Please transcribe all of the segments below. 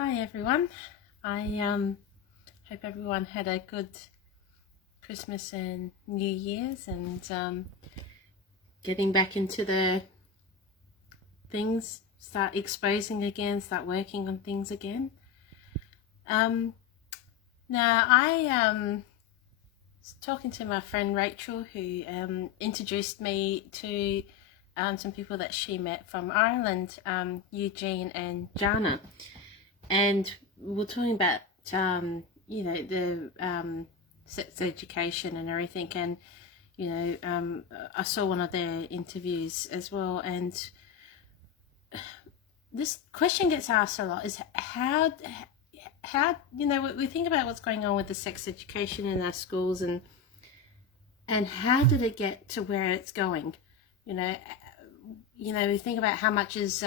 Hi everyone. I hope everyone had a good Christmas and New Year's, and getting back into the things, start exposing again, start working on things again. Now I was talking to my friend Rachel, who introduced me to some people that she met from Ireland, Eugene and Jana. And we're talking about, the sex education and everything. And, I saw one of their interviews as well. And this question gets asked a lot is how, we think about what's going on with the sex education in our schools and how did it get to where it's going? We think about how much is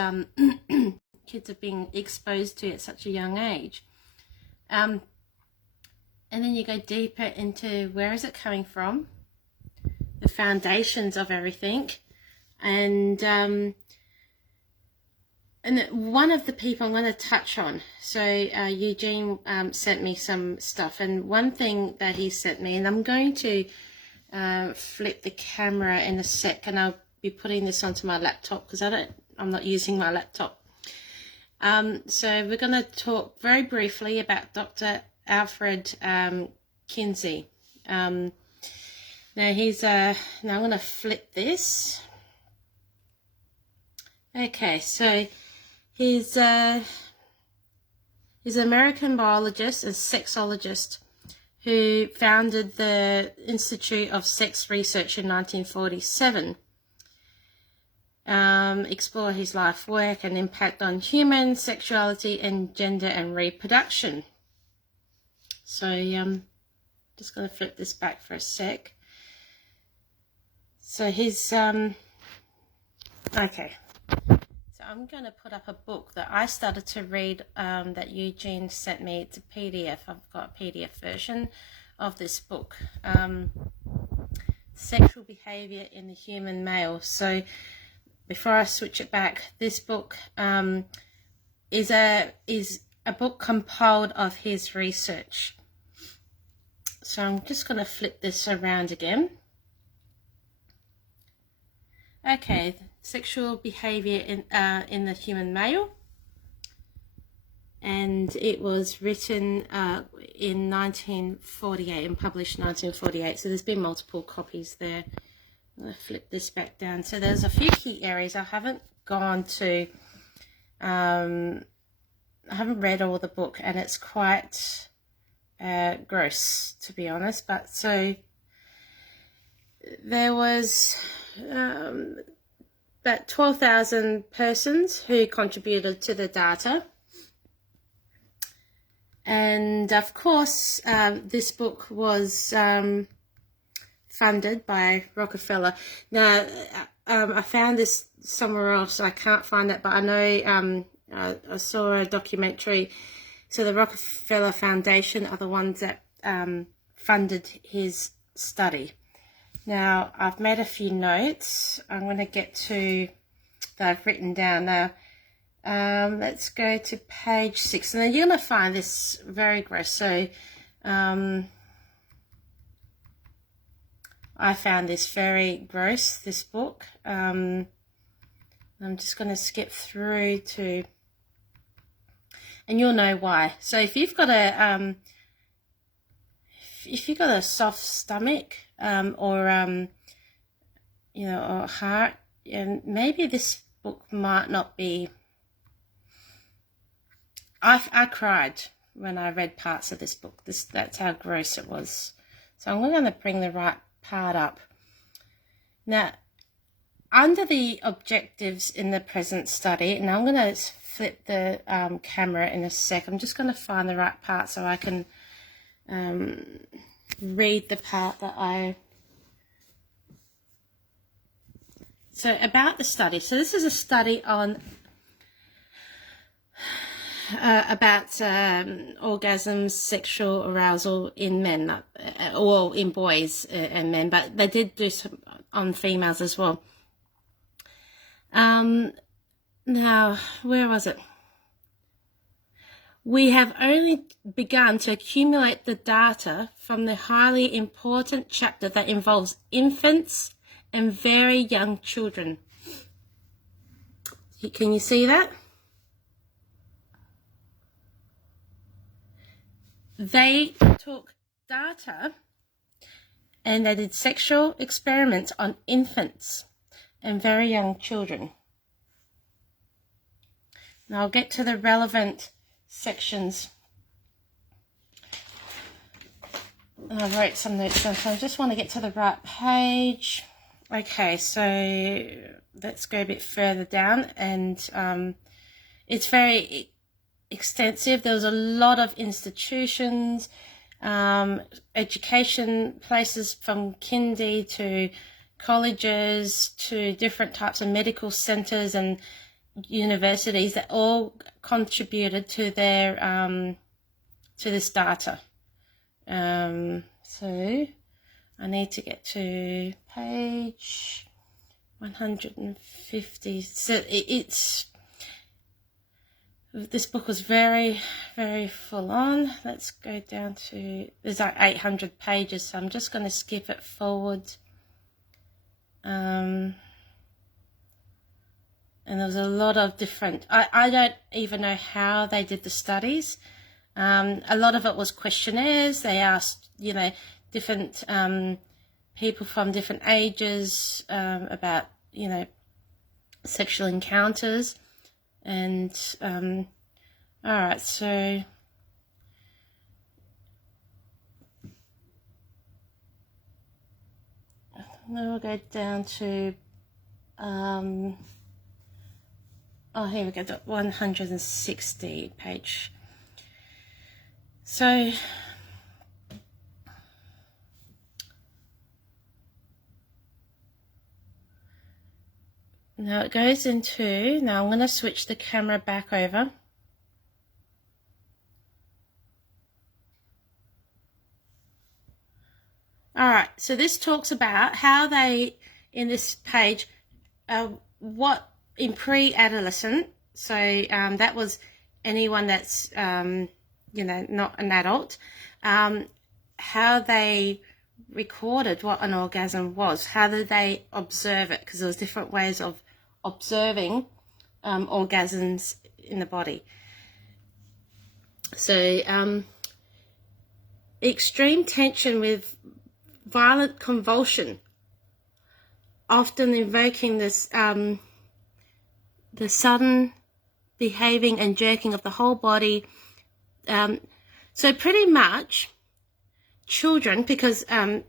kids are being exposed to at such a young age. And then you go deeper into where is it coming from, the foundations of everything. And one of the people I'm going to touch on, so Eugene sent me some stuff, and one thing that he sent me, and I'm going to flip the camera in a sec, and I'll be putting this onto my laptop because I'm not using my laptop. So we're going to talk very briefly about Dr. Alfred Kinsey. Now I'm going to flip this. Okay, so he's an American biologist and sexologist who founded the Institute of Sex Research in 1947. Explore his life work and impact on human sexuality and gender and reproduction. So just going to flip this back for a sec. So he's okay. So I'm going to put up a book that I started to read that Eugene sent me. It's a PDF. I've got a PDF version of this book. Sexual Behavior in the Human Male. So before I switch it back, this book is a book compiled of his research. So I'm just going to flip this around again. Okay, Sexual Behavior in the Human Male, and it was written in 1948 and published 1948. So there's been multiple copies there. I'm going to flip this back down. So there's a few key areas I haven't gone to. I haven't read all the book, and it's quite gross, to be honest. But so there was about 12,000 persons who contributed to the data. And of course, this book was funded by Rockefeller. Now, I found this somewhere else. I can't find it, but I know I saw a documentary. So the Rockefeller Foundation are the ones that funded his study. Now, I've made a few notes. I'm going to get to that I've written down. Now, let's go to page 6. And then you're going to find this very gross. So, I found this very gross, this book. I'm just going to skip through to, and you'll know why. So if you've got a soft stomach or heart, and maybe this book might not be. I cried when I read parts of this book. That's how gross it was. So I'm going to bring the right part up. Now, under the objectives in the present study, and I'm going to flip the camera in a sec. I'm just going to find the right part so I can read the part that So about the study. So this is a study on about orgasms, sexual arousal in men, or in boys and men, but they did do some on females as well. Now, where was it? We have only begun to accumulate the data from the highly important chapter that involves infants and very young children. Can you see that? They took data and they did sexual experiments on infants and very young children. Now I'll get to the relevant sections. I wrote some notes down, so I just want to get to the right page. Okay, so let's go a bit further down, and it's very extensive. There was a lot of institutions, education places from kindy to colleges to different types of medical centres and universities that all contributed to their to this data. So I need to get to page 150. So this book was very, very full on. Let's go down to, there's like 800 pages, so I'm just going to skip it forward. And there was a lot of different, I don't even know how they did the studies. A lot of it was questionnaires. They asked, different people from different ages about, sexual encounters. And, all right, so now we'll go down to, here we go, 160 page. So now it goes into, now I'm going to switch the camera back over. Alright, so this talks about how they, in this page, what in pre-adolescent, so that was anyone that's, not an adult, how they recorded what an orgasm was. How did they observe it? Because there was different ways of observing orgasms in the body. So extreme tension with violent convulsion, often invoking this the sudden behaving and jerking of the whole body. So pretty much children, because and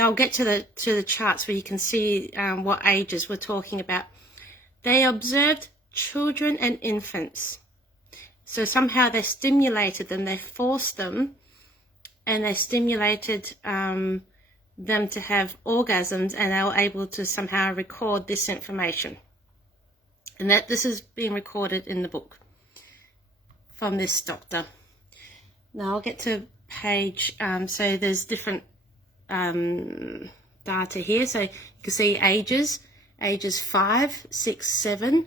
I'll get to the charts where you can see what ages we're talking about. They observed children and infants. So somehow they stimulated them, they forced them, and they stimulated them to have orgasms, and they were able to somehow record this information. And that this is being recorded in the book from this doctor. Now I'll get to page, so there's different data here. So you can see ages 5, 6, 7,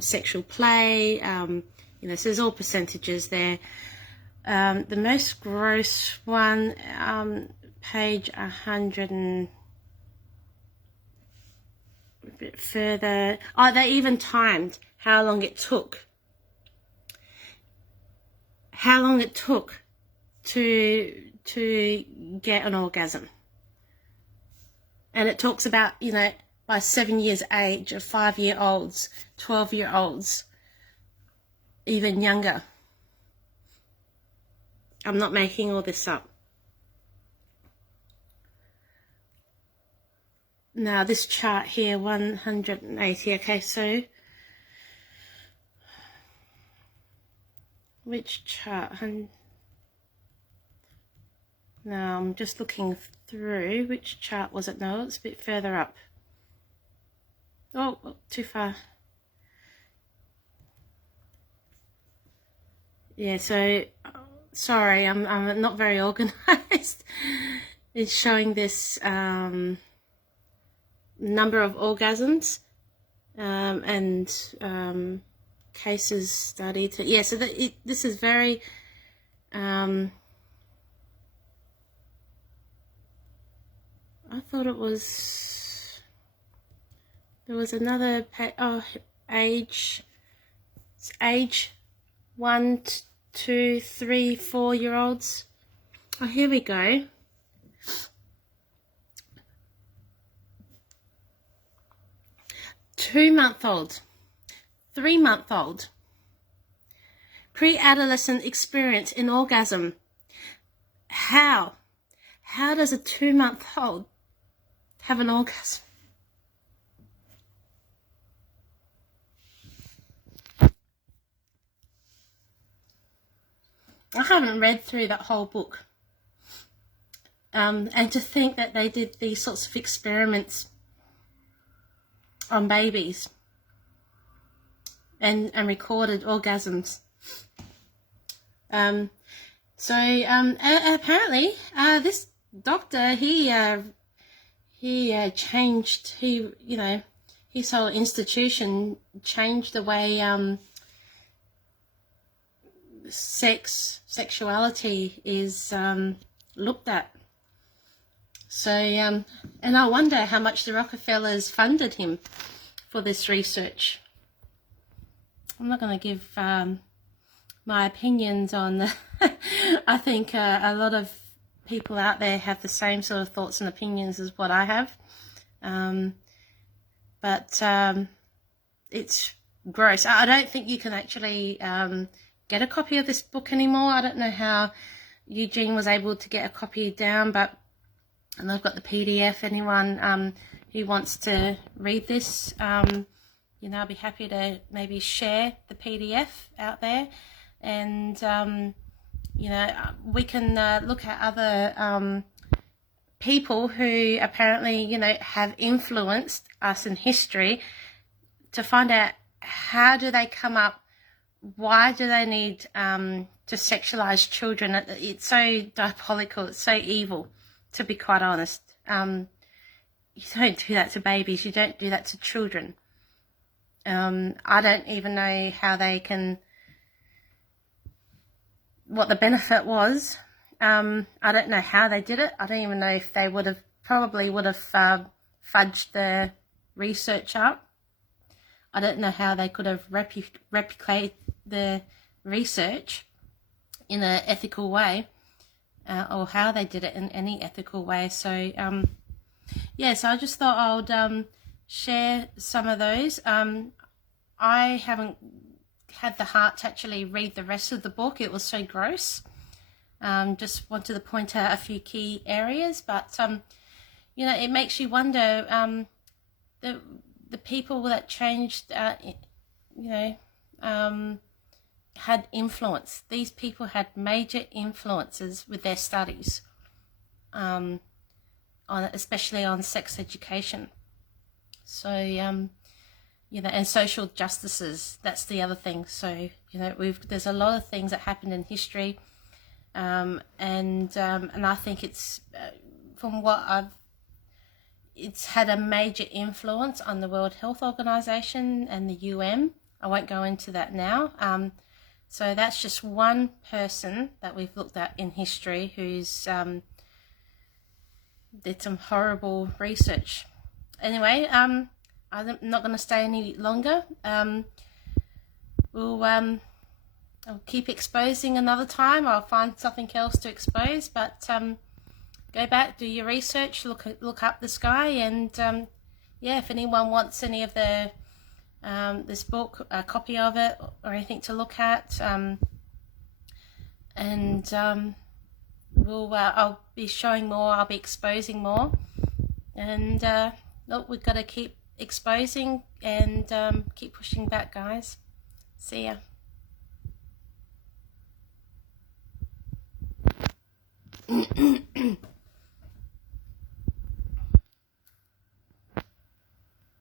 sexual play, so there's all percentages there. The most gross one, page 100 and a bit further. Oh, they even timed how long it took. How long it took to get an orgasm. And it talks about, by 7 years age of 5-year-olds, 12-year-olds, even younger. I'm not making all this up. Now this chart here, 180, okay, so which chart? Now I'm just looking through, which chart was it? No, it's a bit further up. Oh, too far. Yeah, so sorry, I'm not very organized. It's showing this number of orgasms and cases studied. Yeah, so this is very, I thought it was, there was another, age 1, 2, 3, 4-year-olds. Oh, here we go. 2-month-old, 3-month-old, pre-adolescent experience in orgasm. How does a 2-month-old have an orgasm? I haven't read through that whole book. And to think that they did these sorts of experiments on babies and recorded orgasms. Apparently, this doctor, he changed, his whole institution changed the way sexuality is looked at. So, and I wonder how much the Rockefellers funded him for this research. I'm not going to give my opinions on the I think a lot of people out there have the same sort of thoughts and opinions as what I have. But it's gross. I don't think you can actually get a copy of this book anymore. I don't know how Eugene was able to get a copy down, and I've got the PDF. Anyone who wants to read this, I'll be happy to maybe share the PDF out there, and we can look at other people who apparently have influenced us in history to find out how do they come up, why do they need to sexualize children. It's so diabolical, it's so evil, to be quite honest. You don't do that to babies, you don't do that to children. I don't even know how they can, what the benefit was. I don't know how they did it. I don't even know if they probably would have fudged the research up. I don't know how they could have replicated the research in an ethical way, or how they did it in any ethical way. So, so I just thought I would share some of those. I haven't had the heart to actually read the rest of the book. It was so gross. Just wanted to point out a few key areas, but it makes you wonder, the people that changed, had influence. These people had major influences with their studies, especially on sex education. So, and social justices, that's the other thing. So, there's a lot of things that happened in history, and I think it's, from what it's had a major influence on the World Health Organization and the UN. I won't go into that now. So that's just one person that we've looked at in history who's did some horrible research. Anyway, I'm not going to stay any longer. I'll keep exposing another time. I'll find something else to expose, but go back, do your research, look up this guy, and if anyone wants any of the this book, a copy of it, or anything to look at, I'll be showing more, I'll be exposing more, and look, we've got to keep exposing and keep pushing back, guys. See ya.